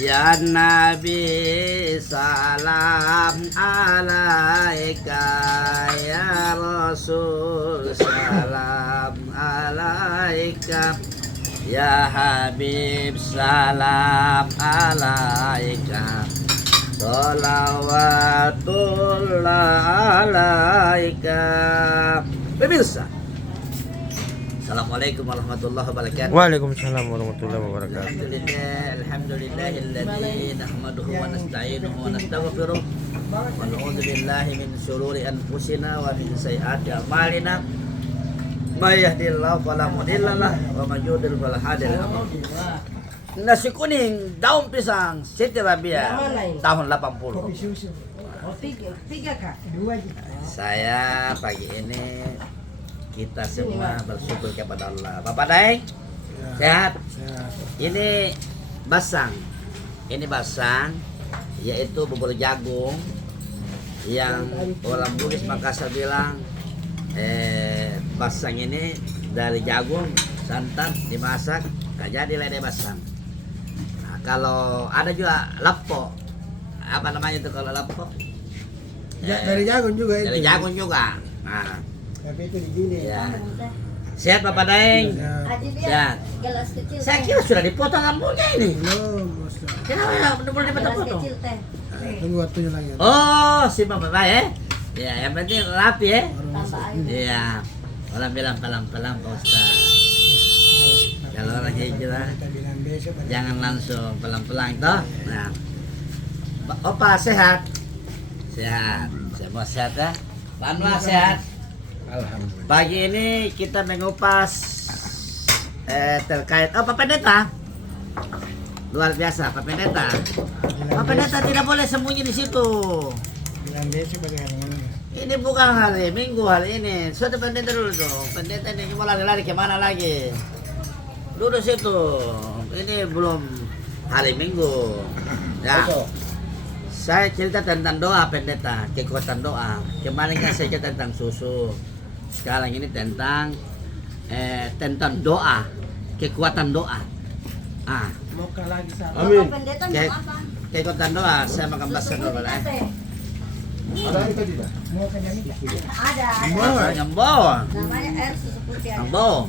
Ya Nabi salam alaika, ya Rasul salam alaika, ya Habib salam alaika, sholawatullah alaika. Pemirsa, Assalamualaikum warahmatullahi wabarakatuh. Waalaikumsalam warahmatullahi wabarakatuh. Alhamdulillahilladzi nahmaduhu wa nasta'inuhu wa nastaghfiruh wa na'udzu billahi min syururi anfusina wa min sayyiati a'malina. May yahdihillahu fala mudilla lahu wa may yudlil fala hadiya lahu. Nasi kuning daun pisang Siti Rabia tahun 80. Tiga kak, dua juga. Saya pagi ini kita semua bersyukur kepada Allah. Bapak Daeng, sehat? Ini basang, yaitu bubur jagung yang orang Bugis Makassar bilang basang ini dari jagung santan dimasak, nah jadi lele basang. Nah, kalau ada juga lapo, apa namanya itu kalau lapo? Dari jagung juga itu. Dari jagung juga. Nah, Tapi itu digini. ya. Sehat Bapak Daeng? Sehat. Gelas kecil. Saya kira sudah dipotong rambutnya ini. Belum, bos. Kenapa belum Gelas dipotong-potong? kecil teh. Tunggu waktunya lagi. Oh, si Bapak ya? Ya, yang penting rapi ya. Tambah air. Iya. Orang bilang pelan-pelan Pak Ustaz. Kalau orang hijrah Kita bilang besok. jangan langsung pelan-pelan toh. Nah. Opa sehat? Sehat. Semua sehat ya? Pak Anwar sehat? Alhamdulillah. Pagi ini kita mengupas terkait Pak Pendeta. Luar biasa Pak Pendeta. Pak Pendeta tidak boleh sembunyi di situ. Bilang besok pada hari ini. Ini bukan hari Minggu hari ini. Suatu pendeta dulu tuh. Pendeta ini mau lari-lari kemana lagi? Duduk situ. Ini belum hari Minggu. Ya. Saya cerita tentang doa pendeta, kekuatan doa. Kemarin kan saya cerita tentang susu. Sekarang ini tentang doa, kekuatan doa. Ah, Moka lagi sama. Bapak pendeta Kayak- mau apa? kekuatan doa. Saya makan bahasa Susu dulu putih lah. teh. Moka jadi. Ada. Nyembawa. Namanya air susu putih ada. Nyembawa.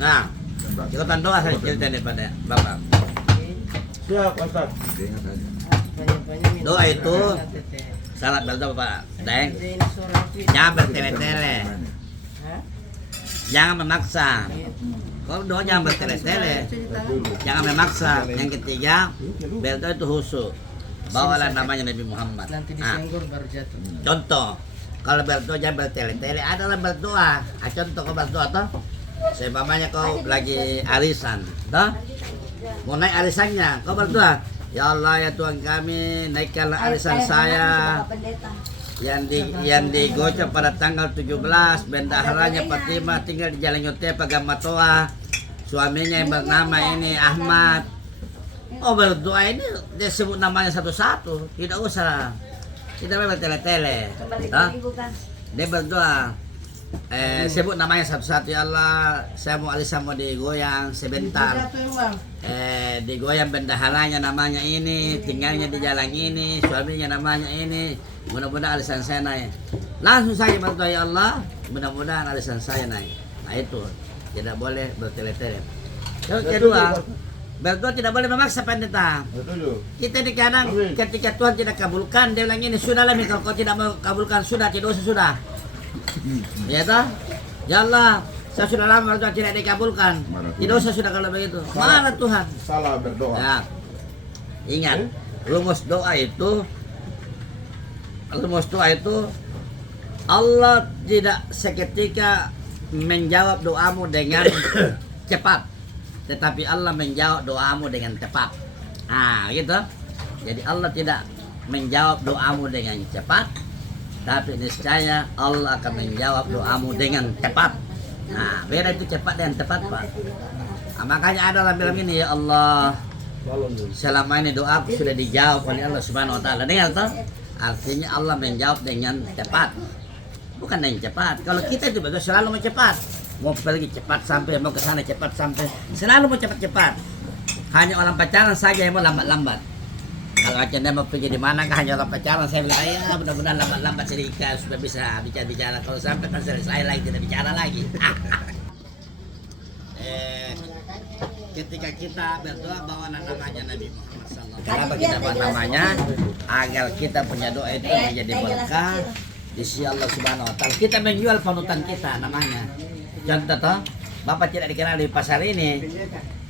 Nah, kekuatan doa saya cerita nih pada Bapak. Siap, Ustaz. Doa itu salat berdoa Pak Daeng. Jangan bertele-tele. Jangan memaksa. Kalau doa jangan bertele-tele. Jangan memaksa. Yang ketiga, berdoa itu khusyuk. Bawalah namanya Nabi Muhammad. Nanti Ah, disenggol baru jatuh. contoh, kalau berdoa jangan bertele-tele. Adalah berdoa. Contoh kau berdoa toh. Seumpamanya kau lagi arisan, toh? Mau naik arisannya, kau berdoa. Ya Allah ya Tuhan kami, naikkanlah arisan Air saya Bapak pendeta. yang digocok pada tanggal 17. Bendaharanya Fatimah tinggal di Jalan Yotepa Gamatoa. Suaminya yang bernama ini Ahmad. Oh berdoa ini dia sebut namanya satu-satu, tidak usah. Tidak boleh bertele-tele. Kembali Hah? ke ibu kan. Dia berdoa sebut namanya satu-satu. Ya Allah, saya mau arisan mau digoyang sebentar. Digoyang bendaharanya namanya ini, tinggalnya di jalan ini, suaminya namanya ini. Mudah-mudahan arisan saya naik. Langsung saya berdoa, ya Allah, mudah-mudahan arisan saya naik. Nah itu tidak boleh bertele-tele. Yang kedua, berdoa tidak boleh memaksa pendeta. Setuju. Kita di kadang ketika Tuhan tidak kabulkan, dia bilang ini sudahlah, kalau kau tidak mau kabulkan sudah, tidak usah sudah. Ya toh? Ya Allah, saya sudah lama berdoa tidak dikabulkan. Tidak usah sudah kalau begitu. Mana Tuhan? Salah berdoa. Ya. Ingat, rumus doa itu Allah tidak seketika menjawab doamu dengan cepat, tetapi Allah menjawab doamu dengan cepat. Nah, gitu. Jadi Allah tidak menjawab doamu dengan cepat, tapi niscaya Allah akan menjawab doamu dengan cepat. Nah, beda itu cepat dengan tepat, Pak. Nah, makanya ada orang bilang ini, ya Allah, selama ini doaku sudah dijawab oleh Allah Subhanahu wa taala. Dengar toh? Artinya Allah menjawab dengan cepat. Bukan dengan cepat. Kalau kita itu betul selalu mau cepat. Mau pergi cepat sampai, mau ke sana cepat sampai. Selalu mau cepat-cepat. hanya orang pacaran saja yang mau lambat-lambat. Kalau aja dia mau pergi di mana kan hanya orang pacaran, saya bilang ya mudah-mudahan lambat-lambat sedikit sudah bisa bicara-bicara. Kalau sampai kan selesai lagi tidak bicara lagi. Ketika kita berdoa bawa namanya Nabi Muhammad SAW. Kenapa kita bawa namanya? Agar kita punya doa itu menjadi berkah di sisi Allah Subhanahu Wa Taala. Kita menjual panutan kita namanya. Contoh toh, Bapak tidak dikenal di pasar ini.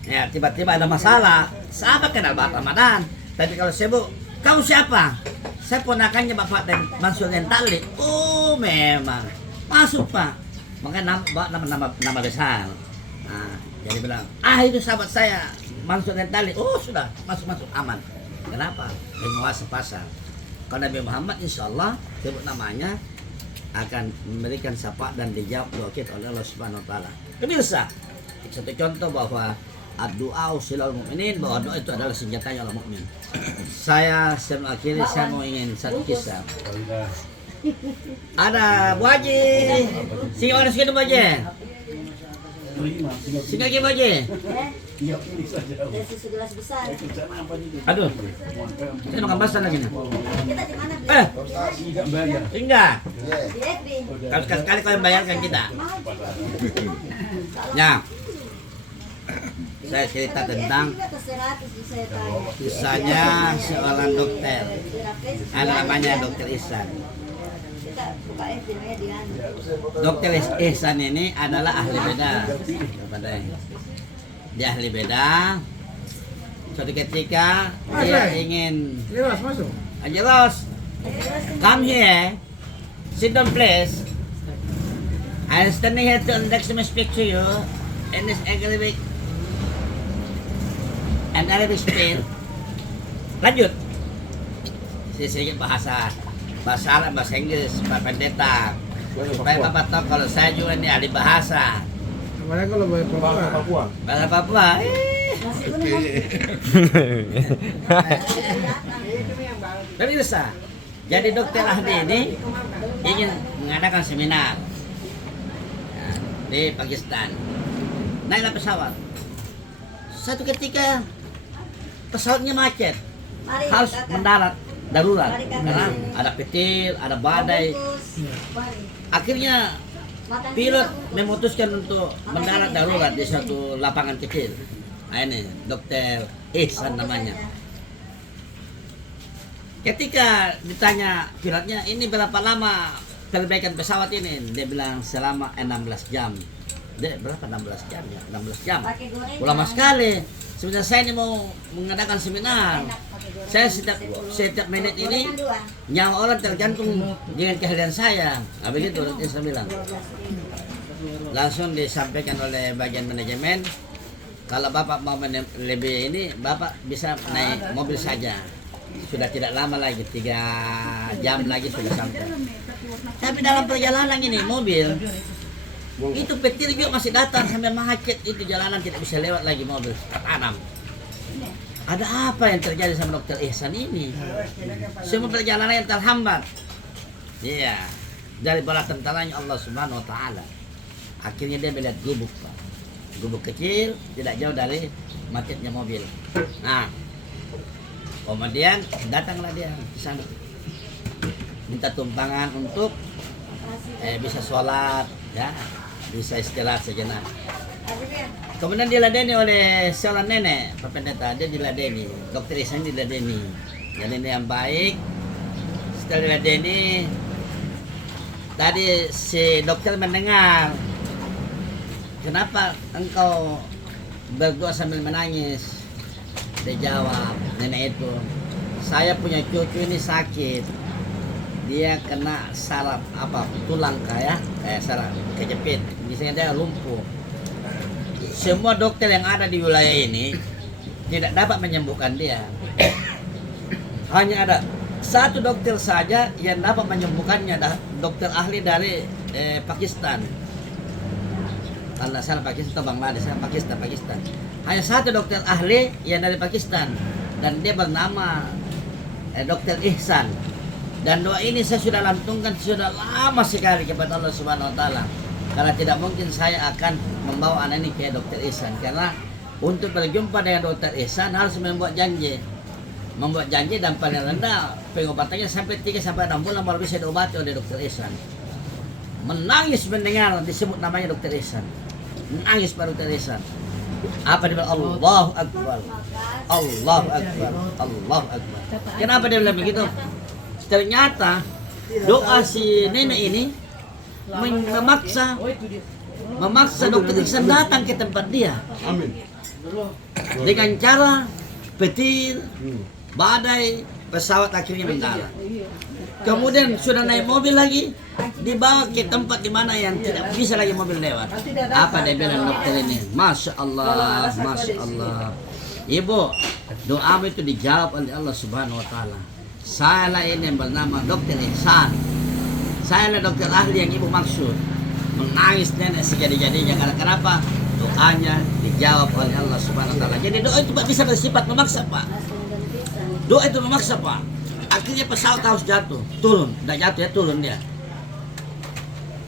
Ya tiba-tiba ada masalah. Sahabat kenal Bapak Ramadan. Tapi kalau sebut, kau siapa? Saya ponakannya Bapak dan Mansur Gentali. Oh memang masuk Pak. Maka nama besar. Nah, jadi bilang, itu sahabat saya Mansur Gentali. Oh sudah masuk aman. Kenapa? Penguasa pasar. Kalau Nabi Muhammad insya Allah sebut namanya akan memberikan syafaat dan dijawab doa kita oleh Allah Subhanahu Wa Taala. Pemirsa, satu contoh bahwa doa silal mukminin, bahwa doa itu adalah senjatanya orang mukmin. Saya sebelum akhirnya saya mau ingin satu kisah. Ada Bu Haji, sini orang sini Bu Haji. Sini lagi Bu Haji. Dari susu gelas besar. Aduh, saya makan basah lagi nih. Kita di mana? Enggak. Di FB. Kalau sekali kalian bayarkan kita. Ya. Saya cerita tentang kisahnya seorang dokter. Namanya Dokter Ihsan. Dokter Ihsan ini adalah ahli beda. Dia ahli beda. Suatu ketika dia ingin Jelas masuk. Angelos, come here. Sit down please. I'm standing here to next to speak to you in this Arabic speed. Lanjut. Sedikit bahasa Arab, bahasa Inggris, Pak Pendeta. Supaya Bapak tahu kalau saya juga ini ahli bahasa. Namanya kalau Bahasa Papua. Bahasa Papua. Pemirsa, jadi dokter ahli ini ingin mengadakan seminar di Pakistan. Naiklah pesawat. Satu ketika pesawatnya macet, harus mendarat darurat karena ada petir, ada badai. Akhirnya pilot memutuskan untuk mendarat darurat di suatu lapangan kecil. Nah, ini Dokter Ihsan namanya. Ketika ditanya pilotnya, ini berapa lama perbaikan pesawat ini? Dia bilang selama 16 jam. Dia berapa 16 jam ya? 16 jam. Lama sekali. Sebenarnya saya ini mau mengadakan seminar. Saya setiap menit ini nyawa orang tergantung dengan keahlian saya. Nah begitu saya bilang. Langsung disampaikan oleh bagian manajemen, kalau Bapak mau lebih ini, Bapak bisa naik mobil saja. Sudah tidak lama lagi, 3 jam lagi sudah sampai. Tapi dalam perjalanan ini mobil itu petir juga masih datang sampai macet, itu jalanan tidak bisa lewat lagi mobil tanam. Ada apa yang terjadi sama Dokter Ihsan ini? Semua perjalanan yang terhambat. Iya, dari bala tentaranya Allah Subhanahu Wa Taala. Akhirnya dia melihat gubuk, Pak. Gubuk kecil tidak jauh dari macetnya mobil. Nah, kemudian datanglah dia ke sana, minta tumpangan untuk bisa sholat, ya, bisa istirahat sejenak. Kemudian diladeni oleh seorang nenek, Pak Pendeta, dia diladeni, Dokter Ihsan diladeni. Dan ini yang baik. Setelah diladeni, tadi si dokter mendengar, kenapa engkau berdoa sambil menangis? Dia jawab, nenek itu, saya punya cucu ini sakit. Dia kena saraf tulang kayak saraf kejepit. Misalnya dia lumpuh. Semua dokter yang ada di wilayah ini tidak dapat menyembuhkan dia. Hanya ada satu dokter saja yang dapat menyembuhkannya, dokter ahli dari Pakistan. Kalau salah Pakistan, Bangladesh, Pakistan. Hanya satu dokter ahli yang dari Pakistan dan dia bernama Dokter Ihsan. Dan doa ini saya sudah lantunkan sudah lama sekali kepada Allah Subhanahu Wa Taala. Karena tidak mungkin saya akan membawa anak ini ke Dokter Ihsan karena untuk berjumpa dengan dokter Ihsan harus membuat janji. Membuat janji dan paling rendah pengobatannya sampai 3 sampai 6 bulan baru bisa diobati oleh dokter Ihsan. Menangis mendengar disebut namanya dokter Ihsan. Menangis Pak dokter Ihsan. Apa dia bilang? Allahu Akbar. Allahu Akbar. Allahu Akbar. Kenapa dia bilang begitu? Ternyata doa si nenek ini memaksa dokter Ihsan datang ke tempat dia. Amin. Dengan cara petir, badai, pesawat akhirnya mendarat. Kemudian sudah naik mobil lagi, dibawa ke tempat di mana yang tidak bisa lagi mobil lewat. Apa dia bilang dokter ini? Masya Allah, Masya Allah. Ibu, doamu itu dijawab oleh Allah Subhanahu Wa Taala. Saya lah ini yang bernama Dokter Ihsan. Saya lah dokter ahli yang ibu maksud. Menangis nenek sejadi-jadinya karena kenapa? Doanya dijawab oleh Allah Subhanahu Wa Taala. Jadi doa itu bisa bersifat memaksa Pak. Doa itu memaksa Pak. Akhirnya pesawat harus jatuh, turun, tidak jatuh ya turun dia.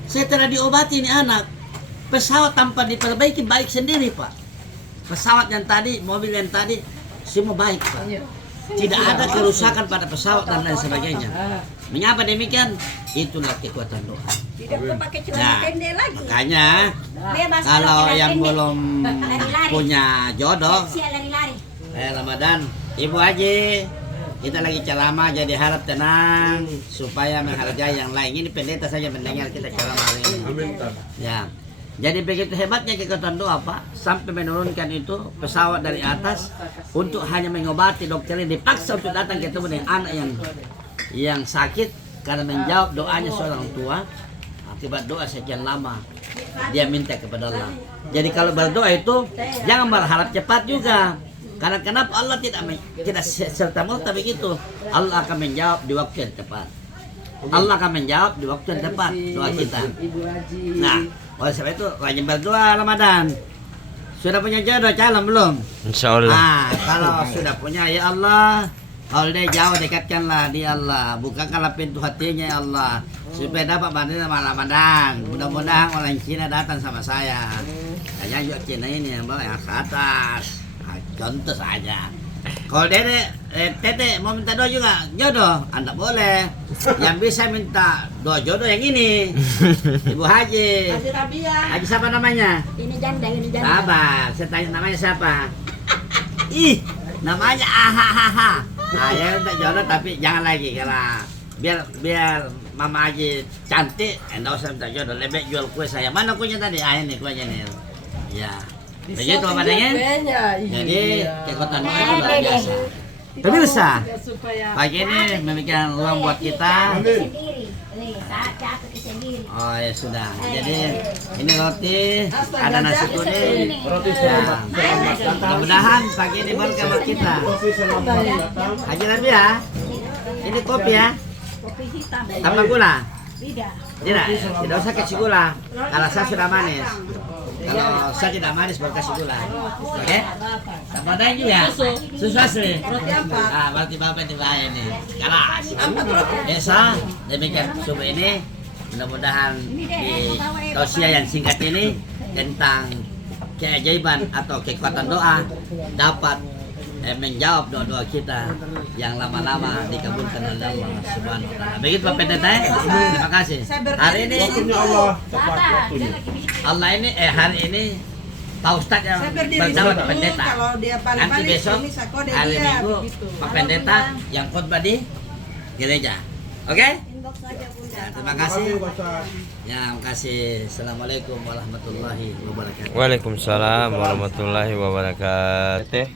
Setelah diobati ini anak, pesawat tanpa diperbaiki baik sendiri Pak. Pesawat yang tadi, mobil yang tadi, semua baik Pak. Tidak ada kerusakan pada pesawat dan lain sebagainya. Mengapa demikian? Itulah kekuatan doa. Tidak perlu pakai celana Nah, pendek lagi. makanya Bebas kalau celana yang pendek. belum Lari-lari. punya jodoh, Siap lari-lari. Ramadan, Ibu Haji, kita lagi ceramah jadi harap tenang supaya menghargai yang lain. Ini pendeta saja mendengar kita ceramah hari ini. Amin. Tar. Ya. Jadi begitu hebatnya kekuatan doa Pak, sampai menurunkan itu pesawat dari atas untuk hanya mengobati dokter ini dipaksa untuk datang ketemu dengan anak yang sakit karena menjawab doanya seorang tua. Akibat doa sekian lama dia minta kepada Allah. Jadi kalau berdoa itu jangan berharap cepat juga. Karena kenapa Allah tidak serta merta begitu. Allah akan menjawab di waktu yang tepat. Allah akan menjawab di waktu yang tepat doa kita. Nah, oleh sebab itu rajin berdoa Ramadan. Sudah punya jodoh calon belum? Insya Allah. Nah, kalau sudah punya ya Allah, kalau dia jauh dekatkanlah dia Allah, bukakanlah pintu hatinya ya Allah, supaya dapat bantuan Ramadan. Mudah-mudahan orang Cina datang sama saya. Kayaknya juga Cina ini yang bawa yang ke atas. Nah, contoh saja. Kalau Tete mau minta doa juga jodoh, Anda boleh. Yang bisa minta doa jodoh yang ini, Ibu Haji. Haji Rabia. Haji siapa namanya? Ini janda, ini janda. Sabar, saya tanya namanya siapa? Ih, namanya ahahaha. Nah, ya udah jodoh tapi jangan lagi karena biar Mama Haji cantik, enggak usah minta jodoh. Lebih jual kue saya. Mana kuenya tadi? Ah ini kuenya nih. Ya. Begitu Pak Dengen. Jadi kekuatan doa itu luar biasa. Pemirsa, pagi ini memikirkan ruang buat kita. Sendiri. Nih, saat jatuh sendiri. Oh ya sudah. Jadi ini roti, ada nasi kuning. Roti Ya. selamat datang. Mudah-mudahan pagi ini berkah buat kita. Roti selamat datang. Haji Rabia, ini kopi ya, Kopi hitam. tambah gula. Tidak. Tidak usah kasih gula. Kalau saya sudah manis. Kalau saya tidak manis baru kasih gula. Oke? Tambah daging juga. Susu asli. Ah, berarti bapak ini bahaya nih. Keras. Biasa. Demikian subuh ini. Mudah-mudahan di tausiah yang singkat ini tentang keajaiban atau kekuatan doa dapat menjawab doa-doa kita yang lama-lama dikabulkan oleh Allah Subhanahu wa taala. Begitu Pak Pendeta. Terima kasih. Hari ini Waktunya Allah tepat waktunya. Allah ini hari ini Pak Ustadz yang bersama Pak Pendeta. Kalau dia Nanti balik-balik besok ini sakode hari dia Minggu begitu. Pak Pendeta yang khotbah di gereja. Oke? Inbox saja Bunda. Ya, terima Terima kasih. kasih Ustaz. Ya, terima kasih. Assalamualaikum warahmatullahi wabarakatuh. Waalaikumsalam warahmatullahi wabarakatuh. Teh.